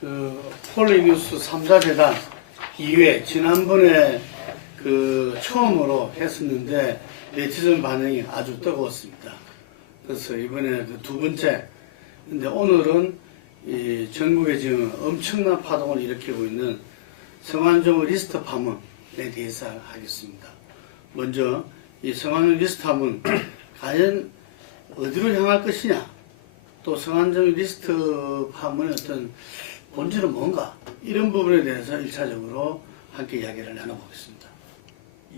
그 폴리뉴스 3자재단 2회 지난번에 그 처음으로 했었는데 네티즌 반응이 아주 뜨거웠습니다. 그래서 이번에 그 두 번째. 근데 오늘은 이 전국에 지금 엄청난 파동을 일으키고 있는 성완종 리스트 파문에 대해서 하겠습니다. 먼저 이 성완종 리스트 파문 과연 어디로 향할 것이냐, 또 성완종 리스트 파문의 어떤 본질은 뭔가, 이런 부분에 대해서 1차적으로 함께 이야기를 나눠보겠습니다.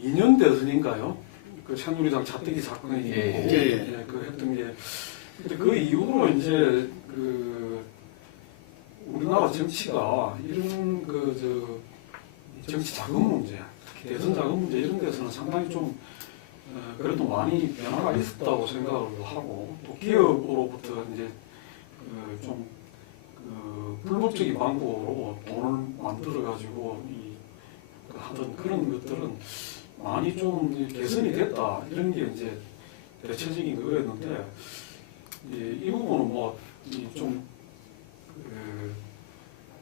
2년 대선인가요? 그 새누리당 자택이 사건이 있고, 예. 그 했던 게. 근데 그 이후로 이제 그 우리나라 정치가 이런 정치 자금 문제, 특히 대선 자금 문제 이런 데서는 상당히 좀 그래도 많이 변화가 있었다고 생각을 하고, 또 기업으로부터 이제 좀 불법적인 방법으로 돈을 만들어 가지고 하던 그런 것들은 많이 좀 개선이 됐다, 이런 게 이제 대체적인 그거였는데, 이 부분은 좀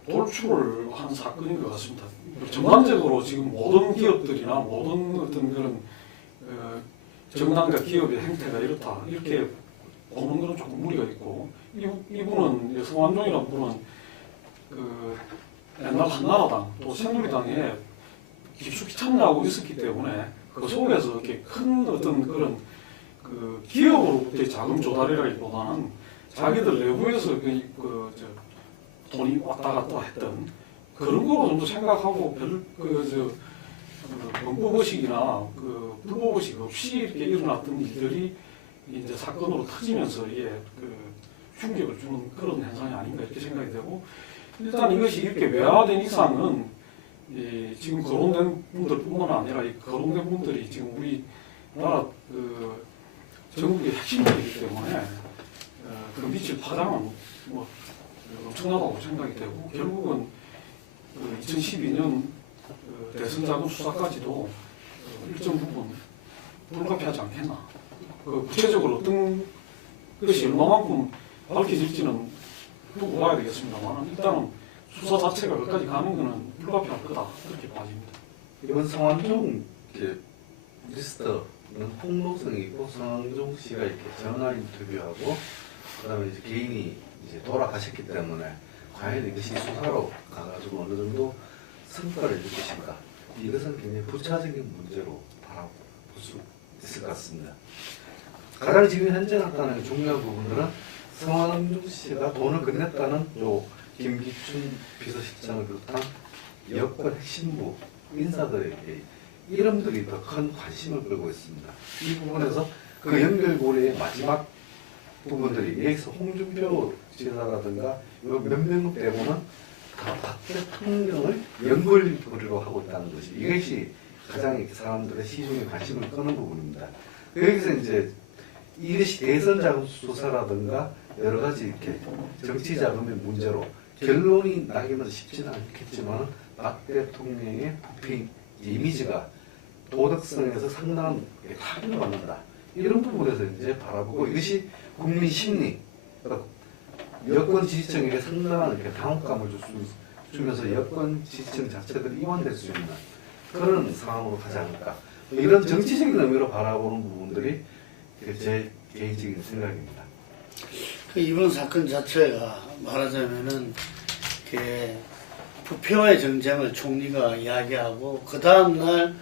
돌출을 한 사건인 것 같습니다. 전반적으로 지금 모든 기업들이나 모든 어떤 그런 정당과 기업의 행태가 이렇다, 이렇게 보는 것은 조금 무리가 있고, 이분은 성완종이라는 분은 옛날 한나라당 또 새누리당에 깊숙이 참여하고 있었기 때문에 그 속에서 이렇게 큰 어떤 그런 기업으로부터의 자금 조달이라기보다는 자기들 내부에서 돈이 왔다 갔다 했던 그런 거로 좀 더 생각하고 범법의식이나 불법의식 없이 이렇게 일어났던 일들이 이제 사건으로 터지면서 이게 충격을 주는 그런 현상이 아닌가, 이렇게 생각이 되고, 일단 이것이 이렇게 외화된 이상은 지금 거론된 분들뿐만 아니라 이 거론된 분들이 지금 우리나라 전국의 핵심들이기 때문에 그 미칠 파장은 엄청나다고 생각이 되고, 결국은 2012년 대선 자금 수사까지도 일정 부분 불가피하지 않겠나. 구체적으로 어떤 것이 얼마만큼 밝혀질지는 두고 봐야 되겠습니다만, 일단은 수사 자체가 끝까지 가는 것은 불가피할 거다, 그렇게 봐집니다. 이번 성완종 리스트는 폭로성이 있고, 성완종 씨가 이렇게 전화 인터뷰하고, 그다음에 이제 개인이 이제 돌아가셨기 때문에 과연 이것이 수사로 가가지고 어느 정도 성과를 낼 것인가, 이것은 굉장히 부차적인 문제로 바라볼 수 있을 것 같습니다. 가장 지금 현재 나타나는 중요한 부분들은 성완종 씨가 돈을 건넸다는 요 김기춘 비서실장을 비롯한 여권 핵심부 인사들의 이름들이 더 큰 관심을 끌고 있습니다. 이 부분에서 그 연결고리의 마지막 부분들이, 여기서 홍준표 지사라든가 몇 명을 빼고는 다 박 대통령을 연결고리로 하고 있다는 것이, 이것이 가장 사람들의 시중에 관심을 끄는 부분입니다. 여기서 이제 이것이 대선 자금 수사라든가 여러 가지 이렇게 정치 자금의 문제로 결론이 나기는 쉽지는 않겠지만, 박 대통령의 부패 이미지가 도덕성에서 상당한 타격을 받는다, 이런 부분에서 이제 바라보고, 이것이 국민 심리, 여권 지지층에게 상당한 이렇게 당혹감을 주면서 여권 지지층 자체들이 이완될 수 있는 그런 상황으로 가지 않을까, 이런 정치적인 의미로 바라보는 부분들이 제 개인적인 생각입니다. 이번 사건 자체가 말하자면은 부패와의 정쟁을 총리가 이야기하고, 그 다음날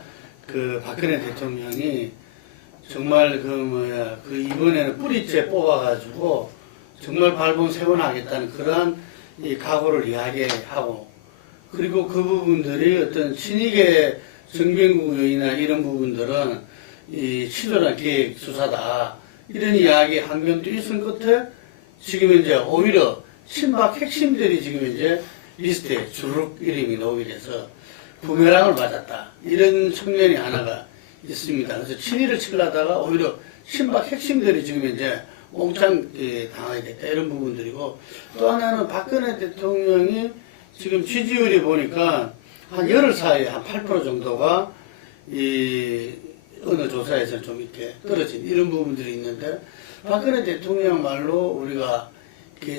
박근혜 대통령이 정말 이번에는 뿌리째 뽑아가지고 정말 발본 세원하겠다는 그러한 이 각오를 이야기하고, 그리고 그 부분들이 어떤 신익의 정병국 요인이나 이런 부분들은 이 치졸한 계획 수사다, 이런 이야기 한 면도 있은 끝에 지금 이제 오히려 친박 핵심들이 지금 이제 리스트에 주르륵 이름이 나오게 돼서 부메랑을 맞았다, 이런 측면이 하나가 있습니다. 그래서 친이를 치려다가 오히려 친박 핵심들이 지금 이제 옹창 당하게 됐다, 이런 부분들이고, 또 하나는 박근혜 대통령이 지금 지지율이 보니까 한 열흘 사이에 한 8% 정도가 어느 조사에서 좀 이렇게 떨어진 이런 부분들이 있는데, 박근혜 대통령 말로 우리가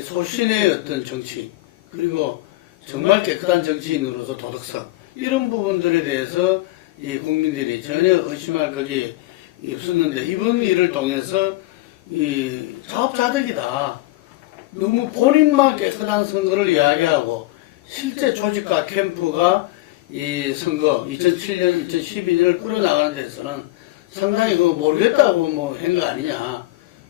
소신의 어떤 정치, 그리고 정말 깨끗한 정치인으로서 도덕성 이런 부분들에 대해서 이 국민들이 전혀 의심할 것이 없었는데 이번 일을 통해서 이 자업자득이다. 너무 본인만 깨끗한 선거를 이야기하고 실제 조직과 캠프가 이 선거 2007년, 2012년을 꾸려나가는 데서는 상당히 그거 모르겠다고 뭐 한 거 아니냐.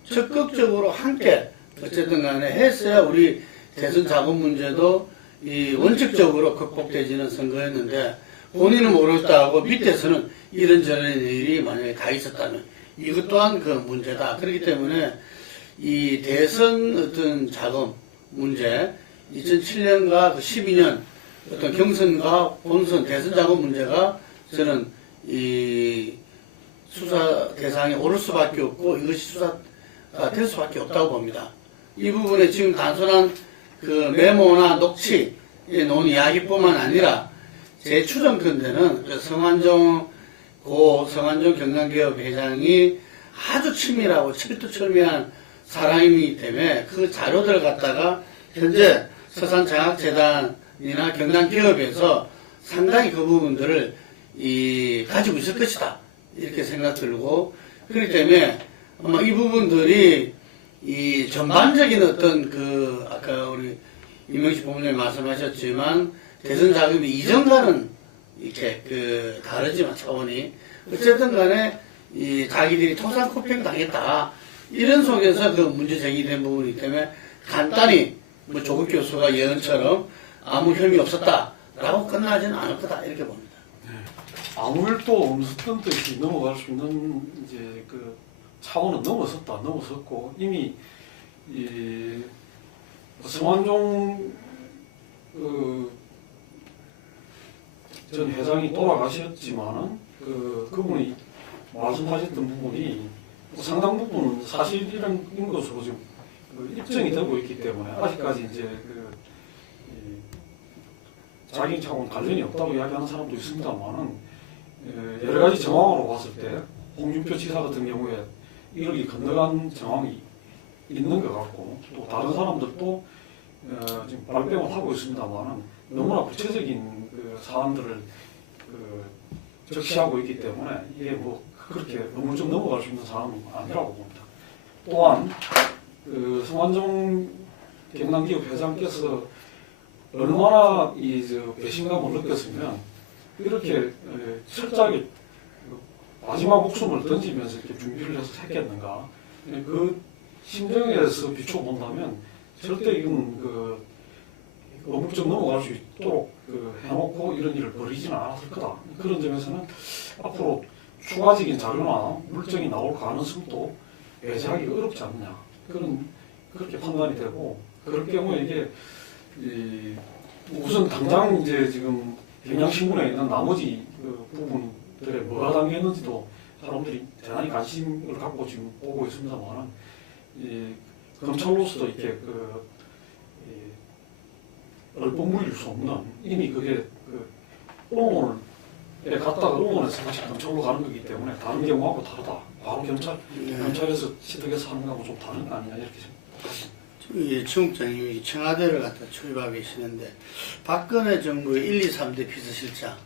적극적으로 함께 어쨌든 간에 했어야 우리 대선 자금 문제도 이 원칙적으로 극복되지는 선거였는데 본인은 모르겠다고 밑에서는 이런저런 일이 만약에 다 있었다면 이것 또한 그 문제다. 그렇기 때문에 이 대선 어떤 자금 문제 2007년과 그 12년 어떤 경선과 본선 대선 자금 문제가 저는 이 수사 대상에 오를 수밖에 없고 이것이 수사가 될 수밖에 없다고 봅니다. 이 부분에 지금 단순한 그 메모나 녹취에 놓은 이야기뿐만 아니라 제 추정컨대는 그 성완종 경남기업 회장이 아주 치밀하고 철두철미한 사람이기 때문에 그 자료들을 갖다가 현재 서산장학재단이나 경남기업에서 상당히 그 부분들을 가지고 있을 것이다. 이렇게 생각 들고, 그렇기 때문에 아마 이 부분들이 이 전반적인 어떤 그 아까 우리 임명식 부모님 말씀하셨지만 대선 자금이 이전과는 이렇게 그 다르지만 차원이 어쨌든 간에 이 자기들이 토상코평 당했다. 이런 속에서 그 문제 제기된 부분이기 때문에 간단히 뭐 조국 교수가 예언처럼 아무 혐의 없었다라고 끝나지는 않을 거다 이렇게 봅니다. 아무 일도 없었던 듯이 넘어갈 수 있는 이제 그 차원은 넘어섰고 이미 이 성완종 전 회장이 돌아가셨지만은 그분이 말씀하셨던 부분이 상당 부분 사실이라는 것으로 지금 입증이 되고 있기 때문에 아직까지 이제 자기 차원 관련이 없다고 이야기하는 사람도 있습니다만은 여러 가지 정황으로 봤을 때 홍준표 지사 같은 경우에 1억이 건너간 정황이 있는 것 같고 또 다른 사람들도 지금 발뺌을 하고 있습니다만은 너무나 구체적인 그 사안들을 적시하고 있기 때문에 이게 뭐 그렇게 너무 좀 넘어갈 수 있는 사안은 아니라고 봅니다. 또한 성완종 경남기업 회장께서 얼마나 배신감을 느꼈으면 이렇게 철저하게 마지막 목숨을 던지면서 이렇게 준비를 해서 했겠는가. 그 심정에서 비춰본다면 절대 이건 어묵적 넘어갈 수 있도록 해놓고 이런 일을 벌이지는 않았을 거다. 그런 점에서는 앞으로 추가적인 자료나 물증이 나올 가능성도 배제하기가 어렵지 않느냐. 그렇게 판단이 되고, 그럴 경우에 이게, 우선 당장 이제 지금 경향신문에 있는 나머지 부분들에 뭐가 담겼는지도 사람들이 대단히 관심을 갖고 지금 보고 있습니다만, 검찰로서도 이렇게 얼버무릴 수 없는, 이미 그게 언론에 갔다가 언론에서 다시 검찰로 가는 거기 때문에 다른 경우하고 다르다. 바로 검찰에서 시득해서 하는 거하고 좀 다른 거 아니냐 이렇게 생각합니다. 이 청국장님이 청와대를 갖다 출입하고 계시는데 박근혜 정부의 1, 2, 3대 비서실장,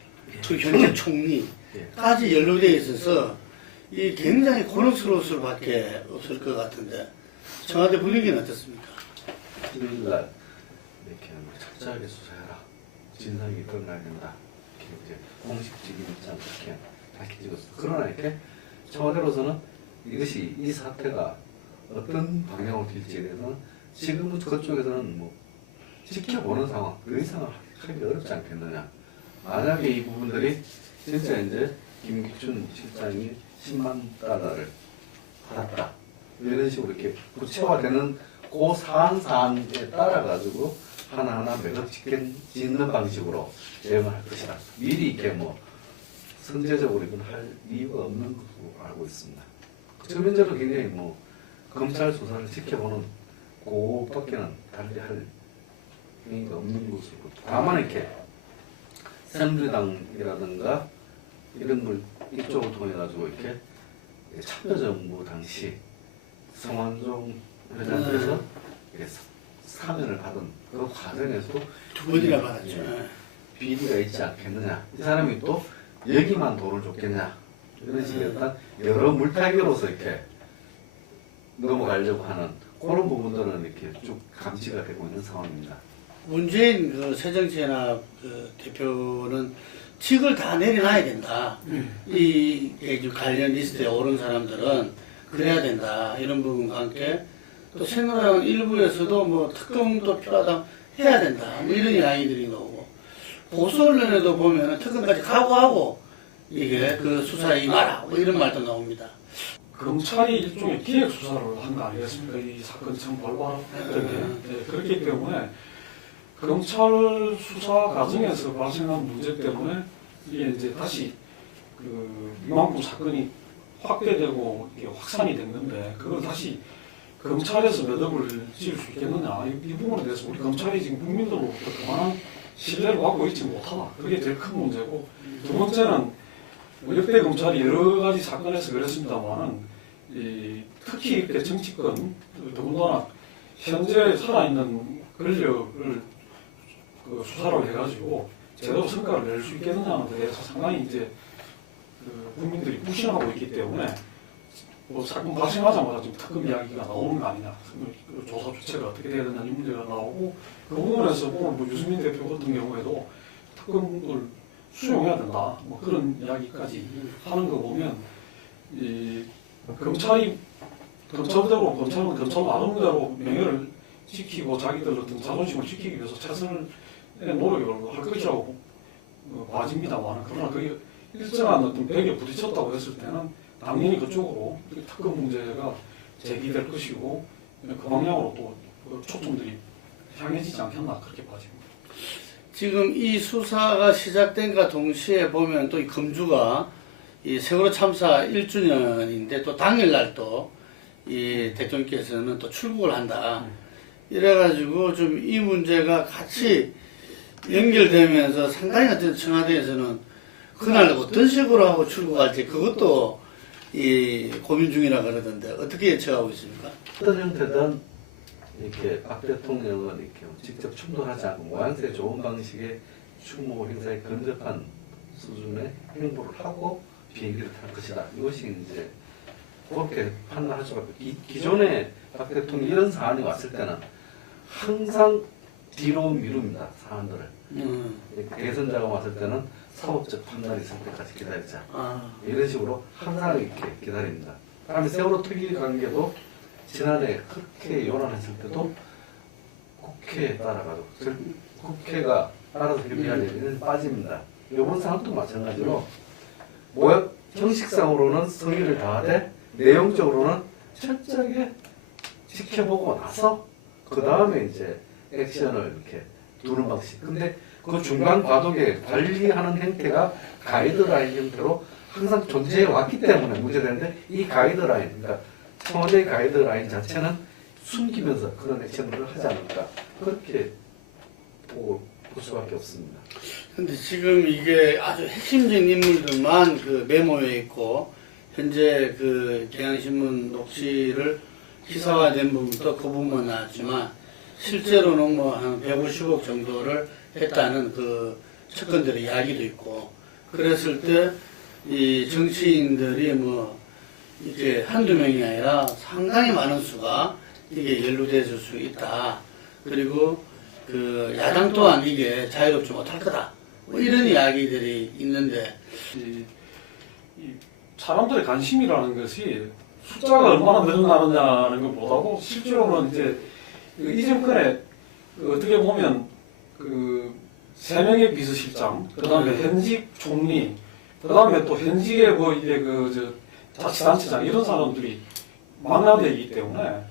그 현재 총리까지 연루되어 있어서 이 굉장히 곤혹스러울 수밖에 없을 것 같은데 청와대 분위기는 어떻습니까? 일날 이렇게 철저하게 수사해라. 진상이 드러나야 된다. 이렇게 이제 공식적인 입장 이렇게 밝혀지고 있어. 그러나 이렇게 청와대로서는 이 사태가 어떤 방향으로 튈지에 대해서는 지금은 그쪽에서는 뭐 지켜보는 상황, 그 이상을 하기 어렵지 않겠느냐. 만약에 이 부분들이 진짜 이제 김기춘 실장이 10만 달러를 받았다. 이런 식으로 이렇게 구체화되는 그 사안에 따라 가지고 하나하나 매듭 짓는 방식으로 대응을 할 것이다. 미리 이렇게 뭐 선제적으로 이건 할 이유가 없는 것으로 알고 있습니다. 전면적으로 굉장히 뭐 검찰 수사를 지켜보는 그것밖에는 달리 할 의미가 없는 것으로. 다만 이렇게 새누리당이라든가 이런 걸 이쪽을 통해 가지고 이렇게 참여정부 당시 성완종 회장께서 사면을 받은 그 과정에서도 두 번이나 받았죠. 비리가 있지 않겠느냐. 이 사람이 또 여기만 돈을 줬겠냐. 이런 식의 어떤 여러 물타기로서 이렇게 넘어가려고 하는 그런 부분들은 이렇게 쭉 감지가 되고 있는 상황입니다. 문재인 그 새정치연합 그 대표는 직을 다 내려놔야 된다. 이 관련 리스트에 오른 사람들은 그래야 된다. 이런 부분과 함께 또 새누리당 일부에서도 뭐 특검도 필요하다 해야 된다. 뭐 이런 이야기들이 나오고 보수 언론에도 보면은 특검까지 각오하고 이게 그 수사에 임하라. 뭐 이런 말도 나옵니다. 검찰이 일종의 기획 수사를 한 거 아니겠습니까? 이 사건이 참 발발하게. 네, 그렇기 때문에 검찰 수사 과정에서 발생한 문제 때문에 이게 이제 다시 그 이만큼 사건이 확대되고 이게 확산이 됐는데 그걸 다시 검찰에서 몇 억을 지을 수 있겠느냐 이 부분에 대해서 우리 검찰이 지금 국민들로부터 그만한 신뢰를 받고 있지 못하다. 그게 제일 큰 문제고 두 번째는 뭐 역대 검찰이 여러 가지 사건에서 그랬습니다만은 특히 이렇게 정치권 더군다나 현재 살아있는 권력을 그 수사로 해가지고 제대로 성과를 낼 수 있겠느냐는 데 대해서 상당히 이제 그 국민들이 불신하고 있기 때문에 뭐 사건 발생하자마자 지금 특검 이야기가 나오는 거 아니냐, 그 조사 주체가 어떻게 돼야 되냐 이 문제가 나오고 그 부분에서 오늘 뭐 유승민 대표 같은 경우에도 특검을 수용해야 된다 뭐 그런 이야기까지 하는 거 보면 이 검찰은 검찰 나름대로 명예를 지키고 자기들 어떤 자존심을 지키기 위해서 최선의 노력을 할 것이라고 봐집니다만 그러나 그게 일정한 어떤 벽에 부딪혔다고 했을 때는 당연히 그쪽으로 특검 문제가 제기될 것이고 그 방향으로 또 초점들이 향해지지 않겠나 그렇게 봐집니다. 지금 이 수사가 시작된과 동시에 보면 또 이 금주가 이 세월호 참사 1주년인데 또 당일날 또 이 대통령께서는 또 출국을 한다. 이래가지고 좀 이 문제가 같이 연결되면서 상당히 어떤 청와대에서는 그날 어떤 식으로 하고 출국할지 그것도 이 고민 중이라 그러던데 어떻게 예측하고 있습니까? 어떤 형태든 이렇게 박 대통령은 이렇게 직접 충돌하지 않고 모양새 좋은 방식의 추모 행사에 근접한 수준의 행보를 하고 비행기를 탈 것이다. 이것이 이제 그렇게 판단할 수밖에 없고 기존에 박 대통령 이런 사안이 왔을 때는 항상 뒤로 미룹니다. 사안들을. 대선자가 왔을 때는 사법적 판단이 있을 때까지 기다리자. 이런 식으로 항상 이렇게 기다립니다. 다음에 세월호 특위 관계도 지난해 그렇게 요란했을 때도 국회에 따라가지고 국회가 따라서 협의할 일은 빠집니다. 이번 사안도 마찬가지로 형식상으로는 성의를 다하되 내용적으로는 철저하게 지켜보고 나서 그 다음에 이제 액션을 이렇게 두는 방식. 근데 그 중간 과도기에 관리하는 형태가 가이드라인 형태로 항상 존재해 왔기 때문에 문제되는데 이 가이드라인, 그러니까 청와대 가이드라인 자체는 숨기면서 그런 액션을 하지 않을까 그렇게 볼 수밖에 없습니다. 근데 지금 이게 아주 핵심적인 인물들만 그 메모에 있고 현재 그 경향신문 녹취를 기사화된 부분도 그 부분만 나왔지만 실제로는 뭐 한 150억 정도를 했다는 그 측근들의 이야기도 있고 그랬을 때 이 정치인들이 뭐 이게 한두 명이 아니라 상당히 많은 수가 이게 연루될 수 있다. 그리고 그 야당 또한 이게 자유롭지 못할 거다. 뭐 이런 이야기들이 있는데 이 사람들의 관심이라는 것이 숫자가 얼마나 늘어나느냐는 것보다도 실제로는 이제 이 정권에 어떻게 보면 그 3명의 비서실장, 그 다음에 현직 총리, 그 다음에 또 현직의 뭐 이제 자치단체장 이런 사람들이 망라되기 때문에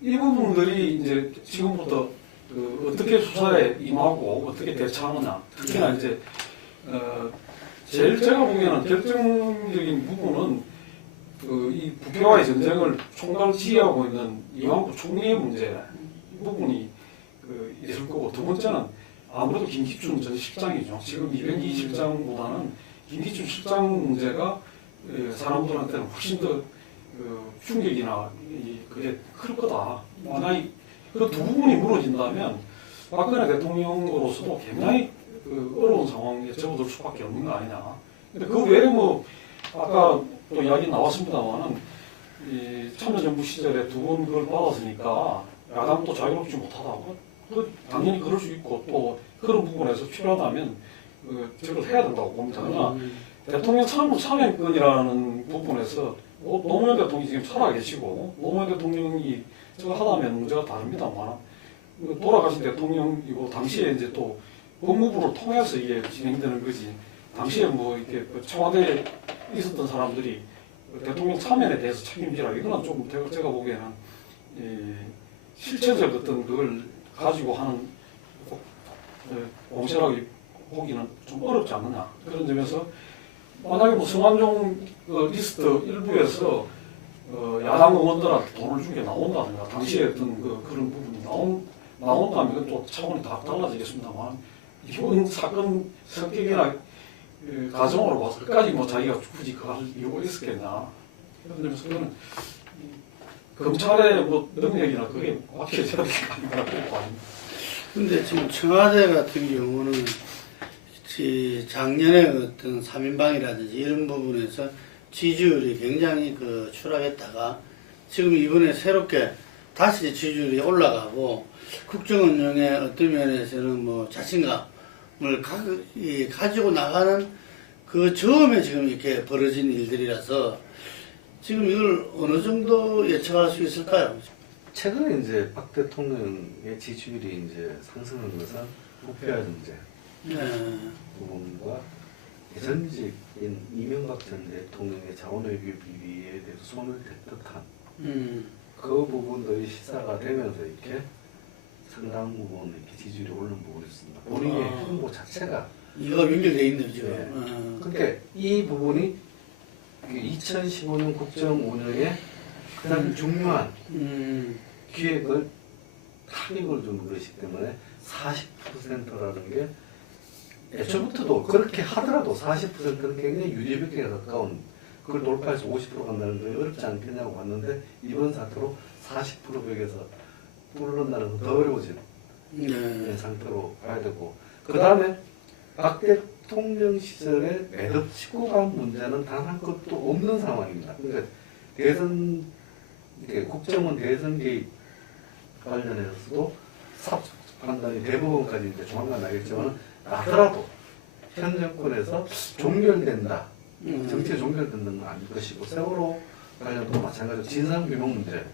이 부분들이 이제 지금부터 그 어떻게 수사에 임하고 어떻게 대처하느냐, 특히나 이제 제일 제가 보기에는 결정적인 부분은 그 이 부패와의 전쟁을 총괄 지휘하고 있는 이완구 총리의 문제 이 부분이 그 있을 거고 두 번째는 아무래도 김기춘 전 실장이죠. 지금 이병기 실장보다는 김기춘 실장 문제가 사람들한테는 훨씬 더 충격이나 그게 클 거다. 만약에 그 두 부분이 무너진다면 박근혜 대통령으로서도 굉장히 그 어려운 상황에 접어들 수밖에 없는 거 아니냐. 근데 그 외에 뭐 아까 또 이야기 나왔습니다만은 이 참여정부 시절에 두 번 그걸 받았으니까 야당도 자유롭지 못하다고. 당연히 그럴 수 있고 또 그런 부분에서 필요하다면 저걸 해야 된다고 봅니다. 그러나 대통령 참여권이라는 부분에서 노무현 대통령이 지금 살아계시고 노무현 대통령이 저거 하다면 문제가 다릅니다만 돌아가신 대통령이고 당시에 이제 또 법무부를 통해서 이게 진행되는 거지. 당시에 뭐 이렇게 청와대에 있었던 사람들이 대통령 참여에 대해서 책임지라 이거는 조금 제가 보기에는 실체적 어떤 그걸 가지고 하는 공세라고 보기는 좀 어렵지 않느냐 그런 점에서 만약에 뭐 성완종 리스트 일부에서 야당 의원들한테 돈을 준 게 나온다든가 당시에 어떤 그런 부분이 나온다면 이건 또 차원이 다 달라지겠습니다만 이번 사건 성격이나 가정으로 봐서 끝까지 뭐 자기가 굳이 그거 할 이유가 있었겠냐 그런 점에서 그거는 검찰의 뭐 능력이나 그게 확실해져야 될 거 아닌가 그럴 거 아닙니까. 근데 지금 청와대 같은 경우는 작년에 어떤 3인방이라든지 이런 부분에서 지지율이 굉장히 추락했다가 지금 이번에 새롭게 다시 지지율이 올라가고 국정 운영의 어떤 면에서는 뭐 자신감을 가지고 나가는 그 즈음에 지금 이렇게 벌어진 일들이라서 지금 이걸 어느 정도 예측할 수 있을까요? 최근에 이제 박 대통령의 지지율이 이제 상승한 것은 부패와 문제 부분과 전직인 이명박 전 대통령의 자원외교 비리에 대해서 손을 댔듯한 그 부분들이 시사가 되면서 이렇게 상당 부분 이렇게 지지율이 오른 부분이 있습니다. 본인의 행보 자체가 이거 연결돼 있는 거죠. 네. 그러니까 이 부분이 2015년 국정 운영에 가장 중요한 기획을 타격을 준 것이기 때문에 40%라는 게 애초부터도 그렇게 하더라도 40%는 굉장히 유리백에 가까운 그걸 돌파해서 50% 간다는 게 어렵지 않겠냐고 봤는데 이번 사태로 40% 벽에서 뚫는다는 건 더 어려워진 상태로 봐야 되고 그 다음에 박 대통령 시절에 매듭 치고 간 문제는 단 한 것도 없는 상황입니다. 그러니까 대선 국정원 대선 개입 관련해서도 사법 판단이 대법원까지 이제 조만간 나겠지만 나더라도 현 정권에서 종결된다. 정치에 종결된다는 건 아닐 것이고 세월호 관련도 마찬가지로 진상규명 문제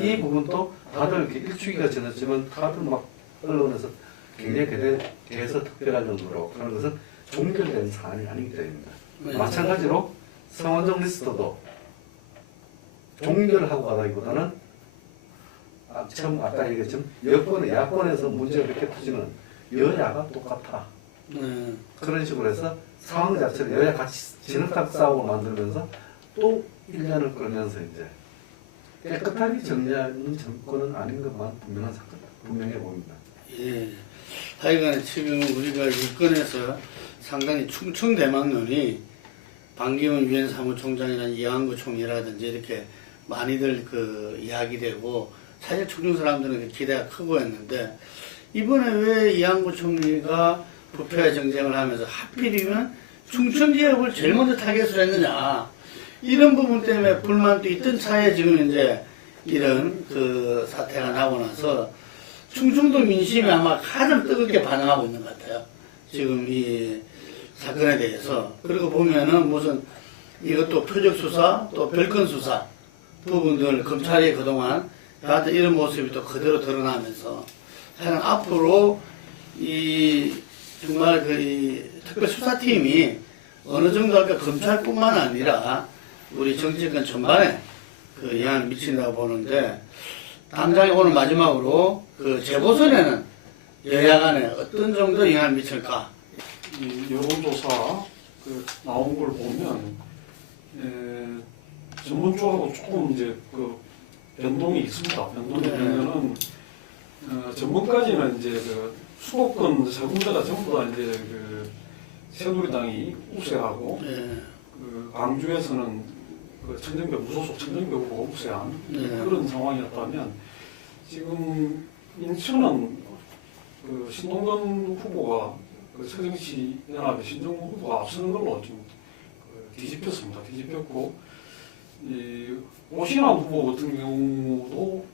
이 부분도 다들 이렇게 일주기가 지났지만 다들 막 언론에서 굉장히 대해서 특별한 정도로 하는 것은 종결된 사안이 아니기 때문입니다. 마찬가지로 성완종 리스트도 종결하고 가다기보다는 처음 아까 얘기했지만 야권에서 문제가 이렇게 터지면 여야가 똑같아. 그런 식으로 해서 상황 자체를 여야 같이 진흙탕 싸움을 만들면서 또 1년을 끌면서 이제 깨끗하게 정리하는 정권은 아닌 것만 분명해 보입니다. 예. 하여간 지금 우리가 일권에서 상당히 충청대망론이 반기문 유엔 사무총장이나 이한구 총리라든지 이렇게 많이들 이야기되고 사실 충청 사람들은 기대가 크고 했는데 이번에 왜 이한구 총리가 부패와 정쟁을 하면서 하필이면 충청 지역을 제일 먼저 타겟으로 했느냐 이런 부분 때문에 불만도 있던 차에 지금 이제 이런 사태가 나고 나서 충청도 민심이 아마 가장 뜨겁게 반응하고 있는 것 같아요. 지금 이 사건에 대해서. 그리고 보면은 무슨 이것도 표적 수사 또 별건 수사 부분들 검찰이 그동안 해왔던 이런 모습이 또 그대로 드러나면서 하여간 앞으로 정말 이 특별수사팀이 어느 정도 할까 검찰뿐만 아니라 우리 정치권 전반에 영향을 미친다고 보는데 당장에 오늘 마지막으로 재보선에는 여야 간에 어떤 정도 영향을 미칠까? 이 여론조사 나온 걸 보면 전문적으로 조금 이제 변동이 있습니다. 변동이 있면은 전문까지는 이제 수도권 세 군데가 전부 다 이제 새누리당이 우세하고 광주에서는 천정배 무소속 천정배 후보가 우세한 그런 상황이었다면 지금 인천은 그 신동근 후보가 그 새정치 연합의 신정무 후보가 앞서는 걸로 지금 뒤집혔습니다. 뒤집혔고 이 오신환 후보 같은 경우도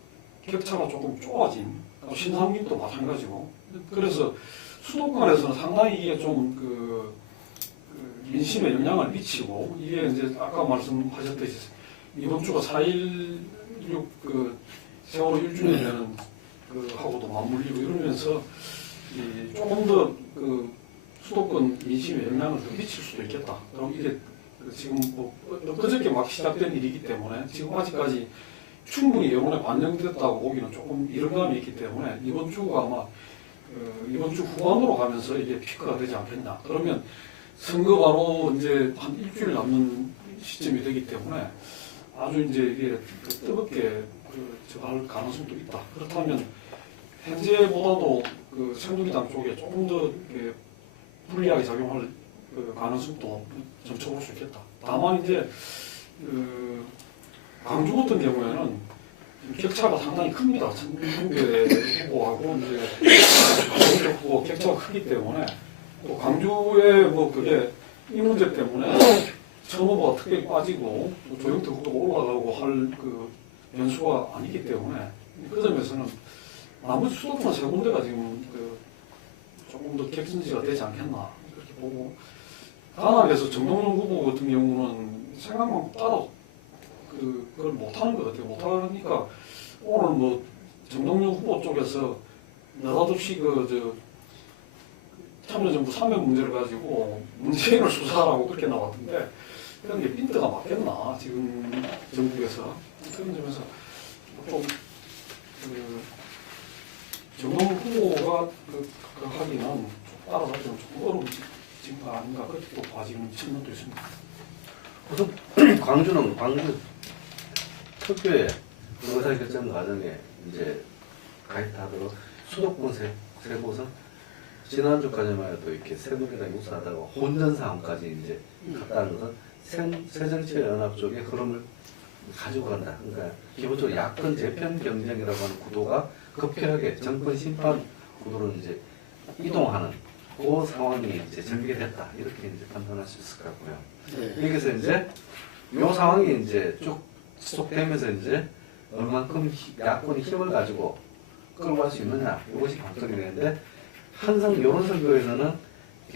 격차가 조금 좁아진 신상민도 마찬가지고 그래서 수도권에서는 상당히 이게 좀 민심에 영향을 미치고 이게 이제 아까 말씀하셨듯이 이번 주가 4.16 세월호 1주년 되는 하고도 맞물리고 이러면서 조금 더 수도권 민심에 영향을 더 미칠 수도 있겠다. 그럼 이게 지금 엊그저께 막 시작된 일이기 때문에 지금 아직까지 충분히 여론에 반영됐다고 보기는 조금 이런 감이 있기 때문에 이번 주가 아마 이번 주 후반으로 가면서 이게 피크가 되지 않겠나. 그러면 선거 바로 이제 한 일주일 남는 시점이 되기 때문에 아주 이제 이게 뜨겁게 할 가능성도 있다. 그렇다면 현재보다도 새누리당 쪽에 조금 더 불리하게 작용할 가능성도 점쳐 볼 수 있겠다. 다만 이제 광주 같은 경우에는 격차가 상당히 큽니다. 전국의 후보하고 이제 광주 후보 격차가 크기 때문에 또 광주에 그게 이 문제 때문에 천 후보가 특별히 빠지고 조영태 후보가 올라가고 할 변수가 아니기 때문에 그 점에서는 나머지 수도권 세 군데가 지금 조금 더 격전지가 되지 않겠나 그렇게 보고 단합에서 정동영 후보 같은 경우는 생각만 따로 그걸 못하는 것 같아요. 못하니까 오늘 정동영 후보 쪽에서 느닷없이 참여정부 사면 문제를 가지고 문재인을 수사하라고 그렇게 나왔던데 그런 게 핀트가 맞겠나 지금 정부에서 그런 점에서 좀 정동영 후보가 하기는 좀 따라가기는 좀 어려워진 거 아닌가 그렇게 또 봐지는 측면도 있습니다. 우선 광주는 광주 특유의 의사결정 과정에 이제 가입하도록 수도권 세 곳은 지난주까지만 해도 이렇게 새누리당이 우세하다가 혼전 상황까지 이제 갔다는 것은 새정치연합 쪽의 흐름을 가지고 간다. 그러니까 기본적으로 야권 재편 경쟁이라고 하는 구도가 급격하게 정권 심판 구도로 이제 이동하는 그 상황이 이제 전개됐다. 이렇게 이제 판단할 수 있을 것 같고요. 네. 여기서 이제 이 상황이 이제 쭉 지속되면서 이제 얼만큼 야권이 힘을 가지고 끌고 갈 수 있느냐 이것이 관건이 되는데 항상 이런 선거에서는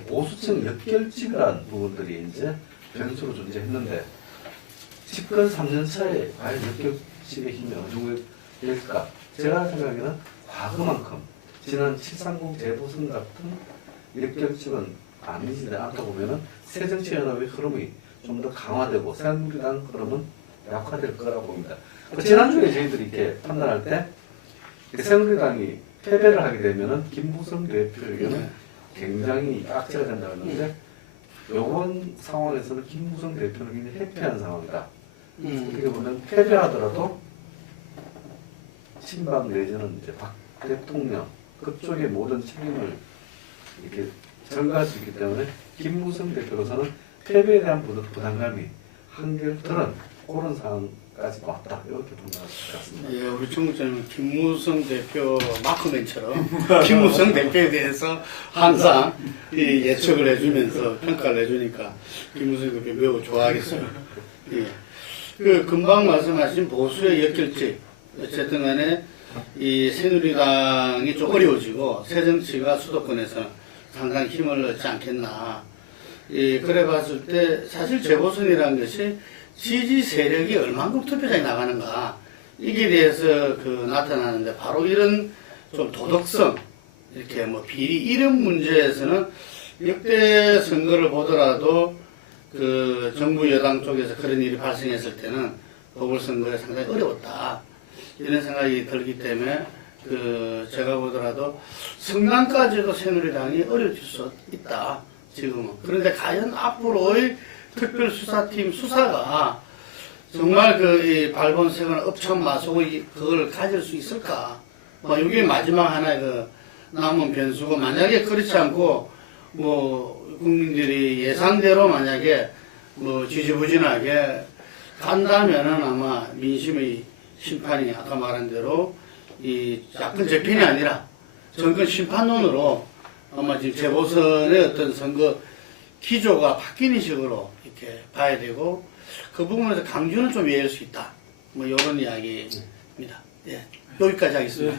보수층 역결집이라는 부분들이 이제 변수로 존재했는데 집권 3년 차에 과연 역결집의 힘이 어느 정도 될까? 제가 생각에는 과거만큼 지난 730 재보선 같은 역결집은 아니지 않다 보면은 새정치연합의 흐름이 좀 더 강화되고 새누리당 흐름은 약화될 거라고 봅니다. 지난주에 저희들이 이렇게 판단할 때 새누리당이 패배를 하게 되면은 김무성 대표에게는 굉장히 악재가 된다고 했는데 이번 상황에서는 김무성 대표는 굉장히 해피한 상황이다. 어떻게 보면 패배하더라도 친박 내지는 이제 박 대통령 그쪽의 모든 책임을 이렇게 전가할 수 있기 때문에 김무성 대표로서는 패배에 대한 부담감이 한결 덜은 그런 상황까지 왔다 이렇게 판단할 수 있을 것 같습니다. 예, 우리 중국자는 김무성 대표 마크맨처럼 김무성 대표에 대해서 항상 예측을 해주면서 평가를 해주니까 김무성 대표 매우 좋아하겠어요. 예. 금방 말씀하신 보수의 역결집 어쨌든 간에 이 새누리당이 좀 어려워지고 새정치가 수도권에서 상당히 힘을 얻지 않겠나. 그래 봤을 때 사실 재보선이라는 것이 지지 세력이 얼만큼 투표장에 나가는가 이게 대해서 나타나는데 바로 이런 좀 도덕성 이렇게 비리 이런 문제에서는 역대 선거를 보더라도 정부 여당 쪽에서 그런 일이 발생했을 때는 보궐선거에 상당히 어려웠다 이런 생각이 들기 때문에 제가 보더라도 성남까지도 새누리당이 어려질 수 있다 지금은. 그런데 과연 앞으로의 특별수사팀 수사가 정말 이 발본색은 업천마속의 그걸 가질 수 있을까? 이게 마지막 하나의 남은 변수고 만약에 그렇지 않고 국민들이 예상대로 만약에 지지부진하게 간다면은 아마 민심의 심판이 아까 말한 대로 이 야권 재편이 아니라 정권 심판론으로 아마 지금 재보선의 어떤 선거 기조가 바뀌는 식으로 이렇게 봐야 되고 그 부분에서 강주는 좀 이해할 수 있다. 뭐 이런 이야기입니다. 예, 여기까지 하겠습니다.